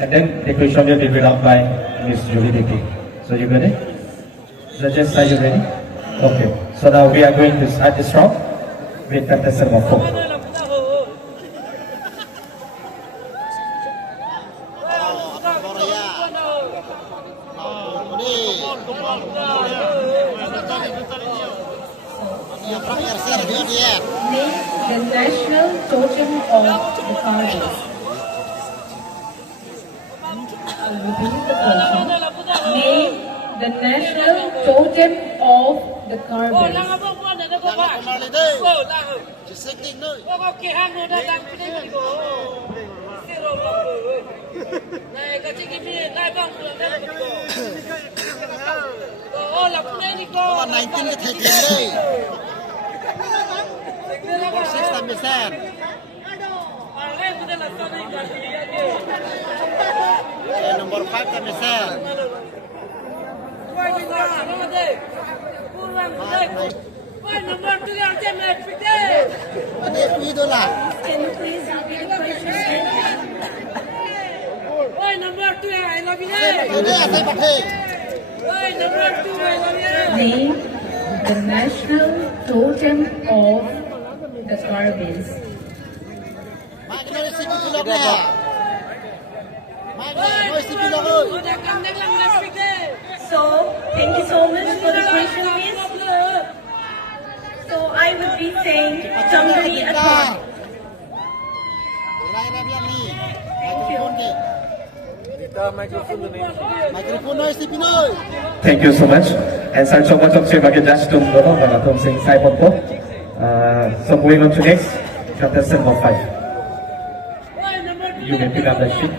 and then the question will be read out by Miss Julie Dickey. So you ready? Judges, are you ready? Okay. So now we are going to start this round with contestant number 4. Name the national totem of the Karbi. I'll repeat the question. Name the national totem of the Karbi. Number 5 Kamisan. Number 2 Can you please repeat the question? Number 2 I love you. Name the national totem of the Karbis. So, thank you so much for the question, Miss. So, I would be saying Changri Athon. Thank you so much. And sir, so much of sebagai judge tum dono bala tum sing sai pompo. So moving on to next contestant number 5. You may pick up the sheet.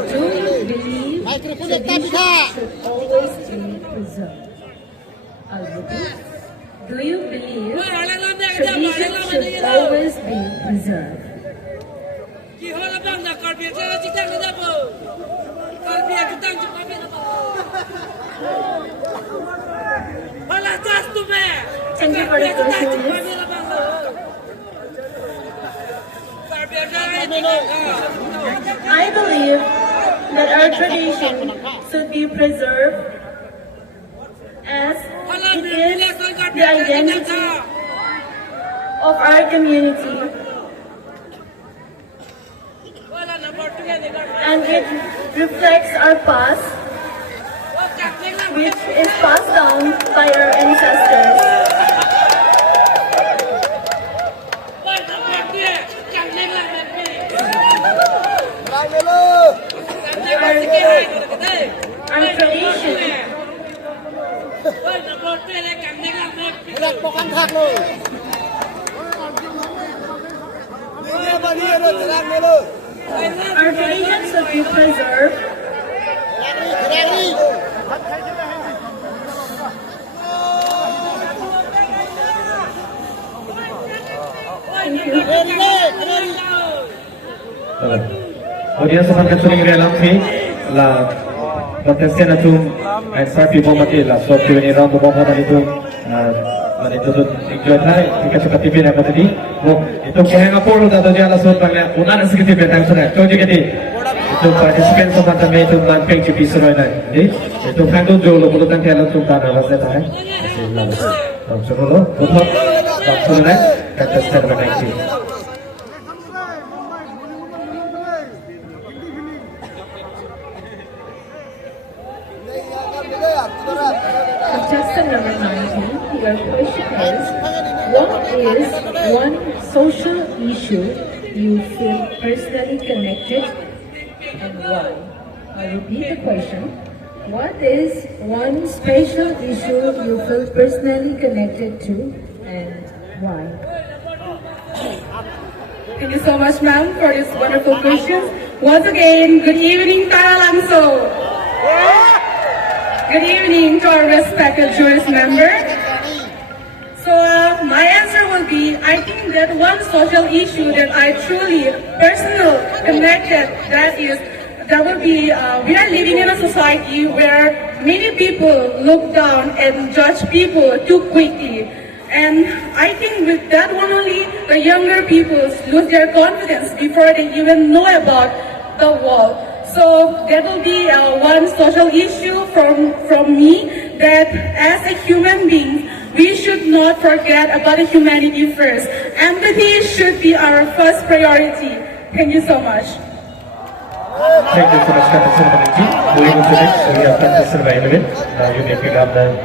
Do you believe tradition should always be preserved? I'll repeat. Do you believe tradition should always be preserved? Thank you for the question. I believe that our tradition should be preserved as it is the identity of our community and it reflects our past, which is passed down by our ancestors. Our tradition should be preserved Kemudian sebagai suling dalam fi la contestant itu and start people mati la so Q&A round beberapa tadi itu mana itu tu enjoy thay jika suka TV nak tadi itu kehang apa lu dah jadi alas so panggil unan sekitar betang sudah tu juga di itu participant semua kami itu dan peng cipi serai ni itu handle jo lo bulu kan kalau tu tak ada rasa tak so lo betul tak sudah contestant bermain. Contestant number 19, your question is, what is one social issue you feel personally connected and why? I'll repeat the question. What is one special issue you feel personally connected to and why? Thank you so much, ma'am, for this wonderful questions. Once again, good evening, Tara Langso. Good evening to our respected jury member. So my answer will be, I think that one social issue that I truly personal connected, that is there will be, we are living in a society where many people look down and judge people too quickly. And I think with that one only, the younger people lose their confidence before they even know about the world. So that will be one social issue from me, that as a human being, we should not forget about the humanity first. Empathy should be our first priority. Thank you so much. Thank you so much, Contestant number 2. Moving on to next, we have Contestant number 11. Now you may pick up the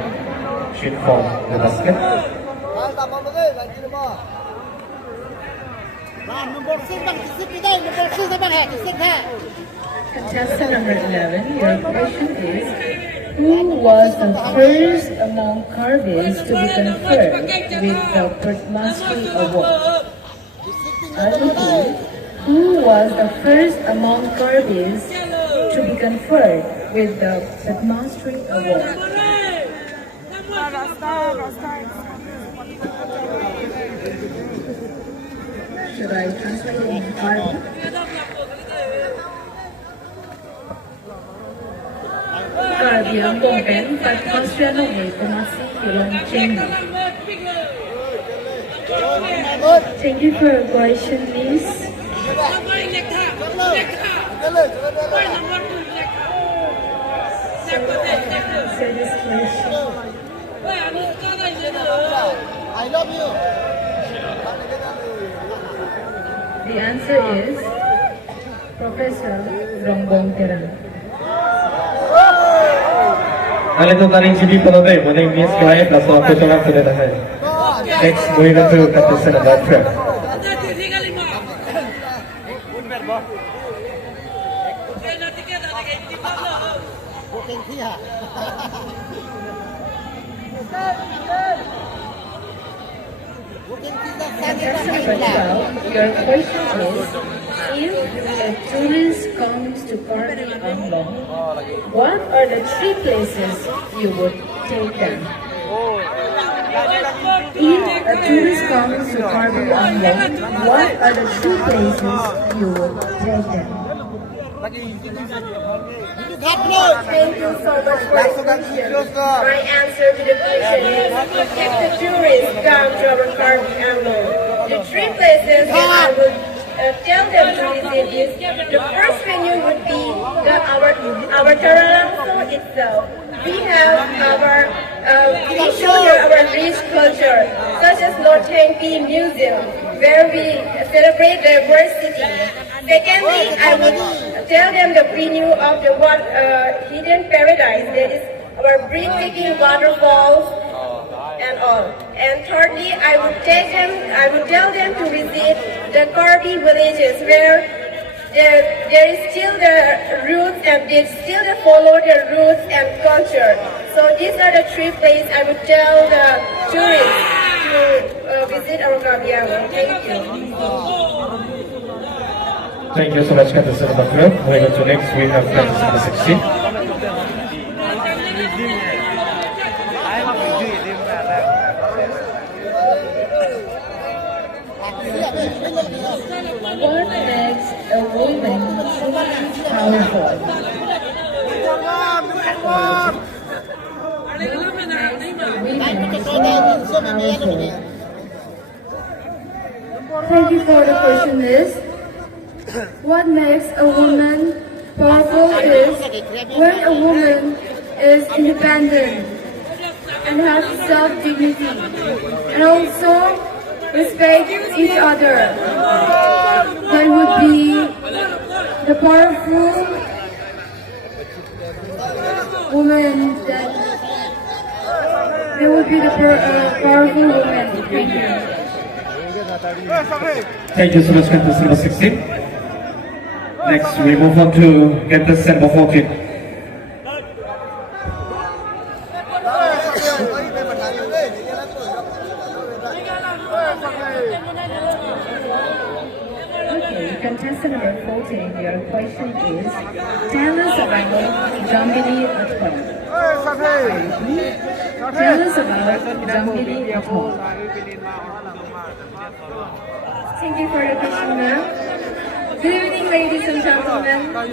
sheet from the basket. Contestant number 11, your question is, who was the first among Karbis to be conferred with the Birth Mastery Award? I repeat, who was the first among Karbis to be conferred with the Birth Mastery Award? Should I translate it in Karbi? Karbi ang bongpen at konstrano may kumasi ilang chengi. Thank you for your question, Miss. Answer this question. I love you. The answer is Professor Rongbong Terang. Alito na rin si people of it. My name is Miss KYF. That's all put on to the head. Next, moving on to Contestant number 12. Contestant number 12, your question is, if a tourist comes to Karbi Anglong, what are the 3 places you would take them? If a tourist comes to Karbi Anglong, what are the 3 places you would take them? Thank you so much for the question. My answer to the question is, if the tourists come to our Karbi Anglong, the 3 places that I would tell them to visit is, the first venue would be our Taralangso itself. We have we show here our rich culture, such as Lotengpi Museum, where we celebrate diversity. Secondly, I would tell them the venue of the hidden paradise. That is our breathtaking waterfalls and all. And thirdly, I would tell them to visit the Karbi villages, where there is still the roots and they still follow their roots and culture. So these are the 3 places I would tell the tourists to visit our Karbi Anglong. Thank you. Thank you so much, Contestant number 12. Moving on to next, we have Contestant number 16. What makes a woman powerful? Thank you for the question is, what makes a woman powerful is when a woman is independent and has self-dignity and also respect each other. That would be the powerful woman that would be the powerful woman. Thank you. Thank you so much, Contestant number 16. Next, we move on to Contestant number 14. Okay, contestant number 14, your question is, tell us about Jambili Atoll. Tell us about Jambili Atoll. Thank you for the question, ma'am. Good evening, ladies and gentlemen. Well,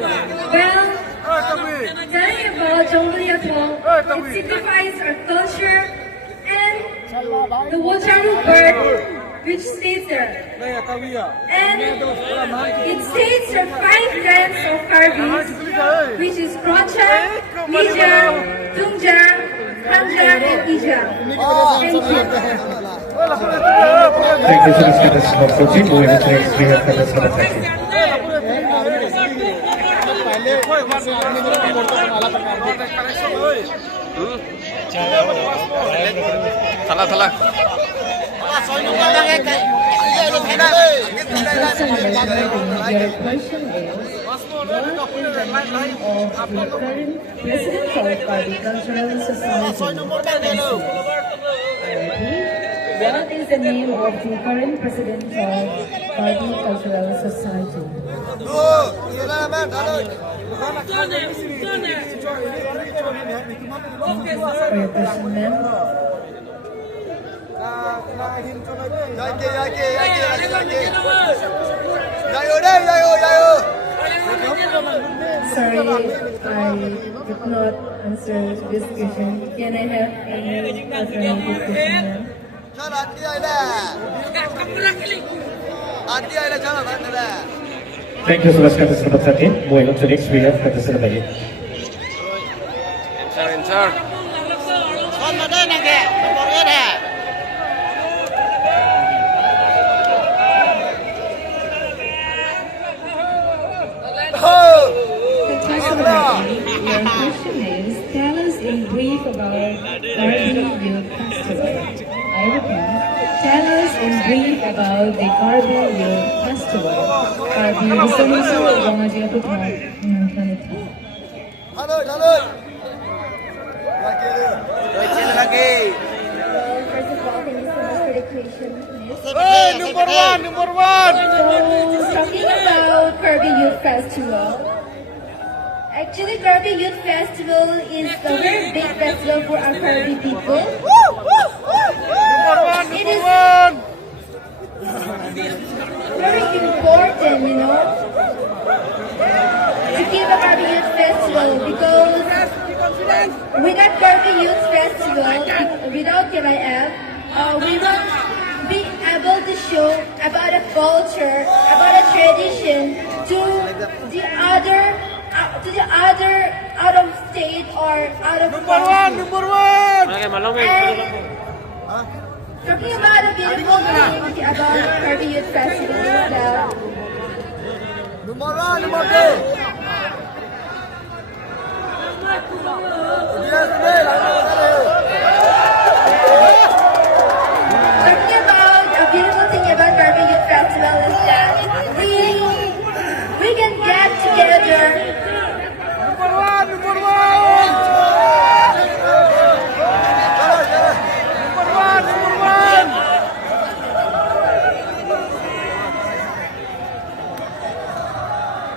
telling about Jongliatong, it signifies our culture and the Wajaru bird, which states there. And it states the 5 clans of Karbis, which is Krocha, Nija, Tungja, Hanja, and Ija. Thank you. Thank you so much, contestant number 14. Moving on to next, we have contestant number 13. Salah. Your question is, what is the name of the current president of Karbi Cultural Society? What is the name of the current president of Karbi Cultural Society? For your question, ma'am. Sorry, I did not answer this question. Can I have any alternative question, ma'am? Thank you so much, contestant number 13. Moving on to next, we have contestant number 8. Answer. Con vào đây này kìa, con ếch à. Your question is, tell us in brief about Karbi Youth Festival. I repeat, tell us in brief about the Karbi Youth Festival. Karbi Resolution Wangaji of of12th. First of all, thank you so much for the question. Number one. So, talking about Karbi Youth Festival. Actually, Karbi Youth Festival is a very big festival for our Karbi people. It is very important, you know, to keep a Karbi Youth Festival because without Karbi Youth Festival, without KYF, we won't be able to show about a culture, about a tradition to the other out of state or out of country. Number one. And talking about a beautiful thing about Karbi Youth Festival is that Number two. talking about a beautiful thing about Karbi Youth Festival is that we can get together. Number one.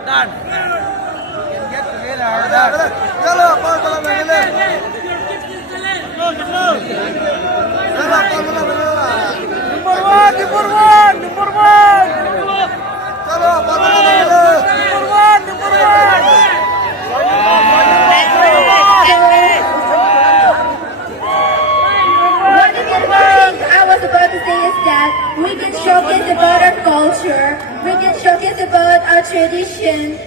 Done. Get together. Chalo, pass the line. Number one. Chalo, pass the line. Number one. One of the beautiful things I was about to say is that we can showcase about our culture, we can showcase about our tradition,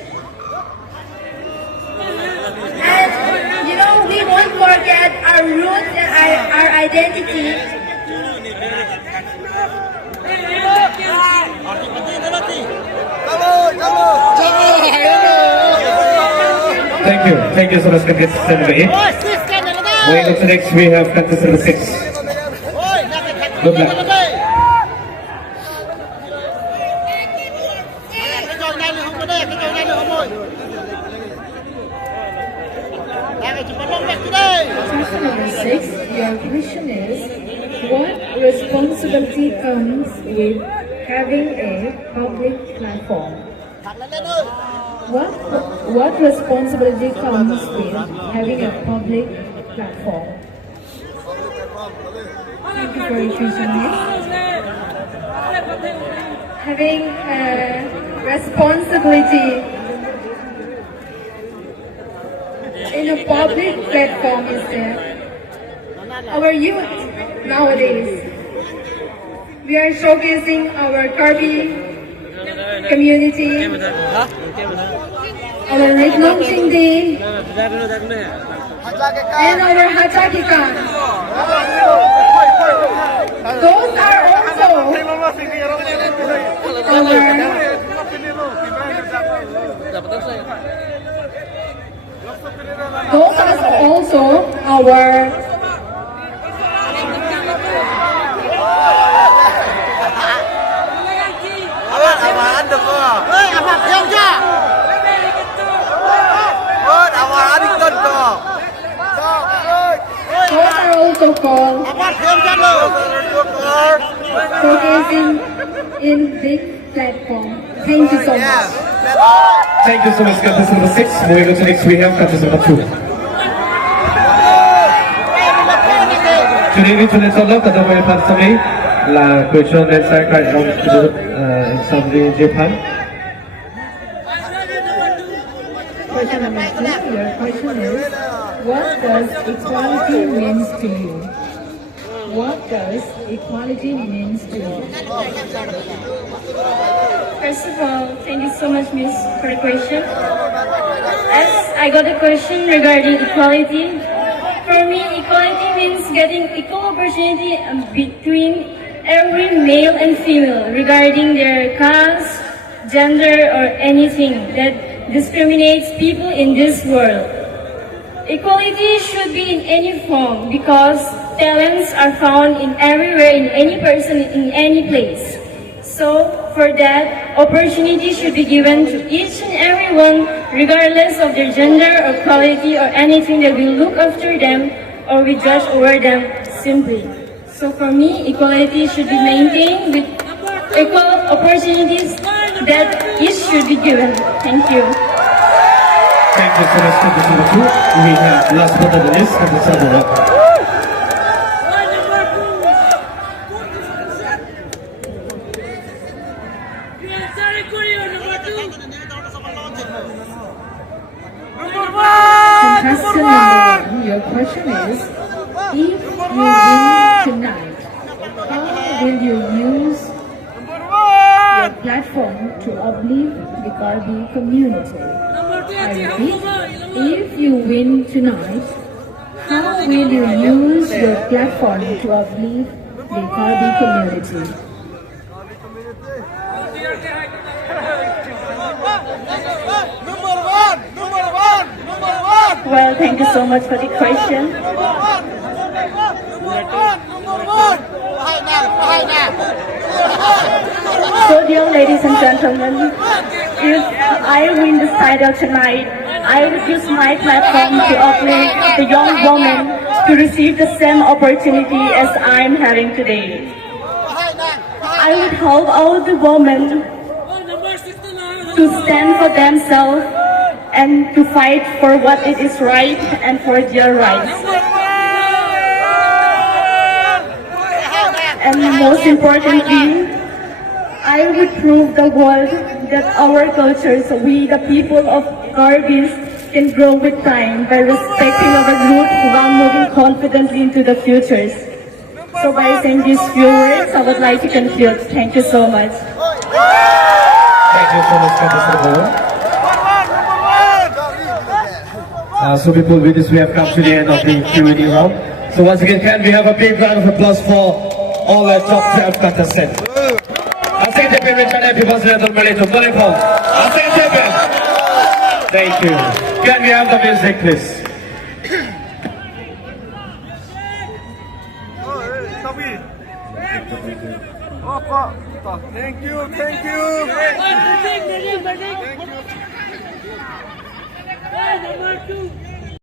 and you know we won't forget our roots and our identity. Thank you so much, contestant number 8. Moving on to next, we have contestant number 6. Good luck. Question number 6. Your question is, what responsibility comes with having a public platform? What responsibility comes with having a public platform? Thank you for your question. Having a responsibility in a public platform is that our youth nowadays, we are showcasing our Karbi community, our red launching day, and our Hachakikan. Those are also our those are also called showcasing in big platform. Thank you so much. Thank you so much, contestant number 6. Moving on to next, we have contestant number 2. Today we will follow the way personally la question and second round in summary Japan. Question number 2, your question is, what does equality means to you? What does equality means to you? First of all, thank you so much, Miss, for the question. As I got a question regarding equality, for me, equality means getting equal opportunity between every male and female regarding their caste, gender, or anything that discriminates people in this world. Equality should be in any form because talents are found in everywhere, in any person, in any place. So, for that, opportunity should be given to each and everyone regardless of their gender or quality or anything that will look after them or we judge over them simply. So for me, equality should be maintained with equal opportunities that each should be given. Thank you. Thank you so much, contestant number 2. We have last but not the least, contestant number 1. Contestant number 1, your question is, if you win tonight, how will you use your platform to uplift the Karbi community? I repeat, if you win tonight, how will you use your platform to uplift the Karbi community? Well, thank you so much for the question. So dear ladies and gentlemen, if I win this title tonight, I will use my platform to uplift the young women to receive the same opportunity as I'm having today. I would help all the women to stand for themselves and to fight for what it is right and for their rights. And most importantly, I would prove the world that our cultures, we the people of Karbis, can grow with time by respecting our roots while moving confidently into the futures. So by saying these few words, I would like to conclude. Thank you so much. Thank you so much, contestant number 1. So people, with this we have come to the end of the Q&A round. So once again, can we have a big round of applause for all our top 12 contestants? Thank you. Can we have the music, please? Thank you, thank you. Thank you.